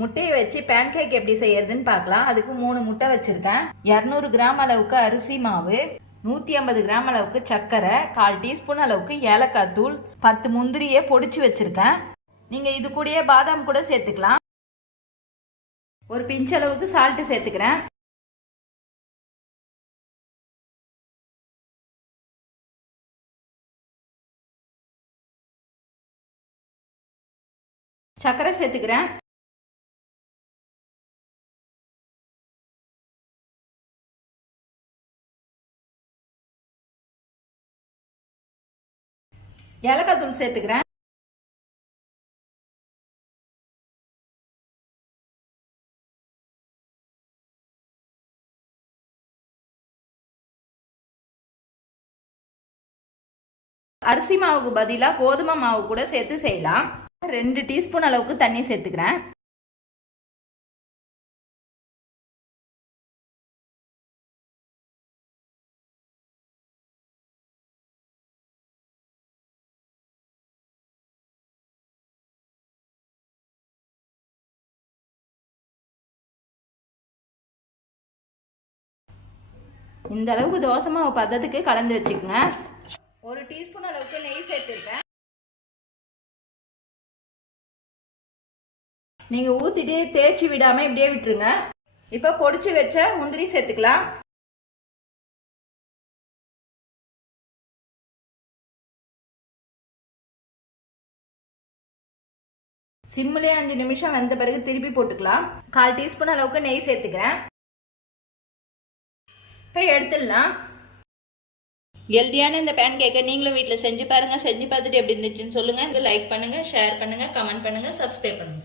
முட்டையை வச்சு pan cake எப்படி செய்யறதுன்னு பார்க்கலாம். அதுக்கு 3 முட்டை வச்சிருக்கேன். 200 கிராம் அளவுக்கு அரிசி மாவு, 150 கிராம் அளவுக்கு சர்க்கரை, 1/4 டீஸ்பூன் அளவுக்கு ஏலக்காய் தூள், 10 முந்திரியை பொடிச்சு வச்சிருக்கேன். நீங்க இது கூடயே பாதாம் கூட சேர்த்துக்கலாம். ஒரு பிஞ்ச் அளவுக்கு சால்ட் சேர்த்துக்கிறேன். சர்க்கரை சேர்த்துக்கிறேன். ஏலக்காய் தூள் சேர்த்துக்கிறேன். அரிசி மாவுக்கு பதிலாக கோதுமை மாவு கூட சேர்த்து செய்யலாம். 2 டீஸ்பூன் அளவுக்கு தண்ணி சேர்த்துக்கிறேன். இந்த அளவுக்கு தோசை மாவு பதத்துக்கு கலந்து வச்சுக்கோங்க. 1 டீஸ்பூன் அளவுக்கு நெய் சேர்த்துருக்கேன். நீங்க ஊத்திட்டு தேய்ச்சி விடாம இப்படியே விட்டுருங்க. இப்ப பொடிச்சு வச்ச முந்திரி சேர்த்துக்கலாம். சிம்மிலே 5 நிமிஷம் வெந்த பிறகு திருப்பி போட்டுக்கலாம். 1/4 டீஸ்பூன் அளவுக்கு நெய் சேர்த்துக்கிறேன். இப்போ எடுத்துடலாம். ஹெல்தியான இந்த பேன் கேக்கை நீங்களும் வீட்டில் செஞ்சு பாருங்க. செஞ்சு பார்த்துட்டு எப்படி இருந்துச்சுன்னு சொல்லுங்க. லைக் பண்ணுங்க, ஷேர் பண்ணுங்க, கமெண்ட் பண்ணுங்க, சப்ஸ்கிரைப் பண்ணுங்க.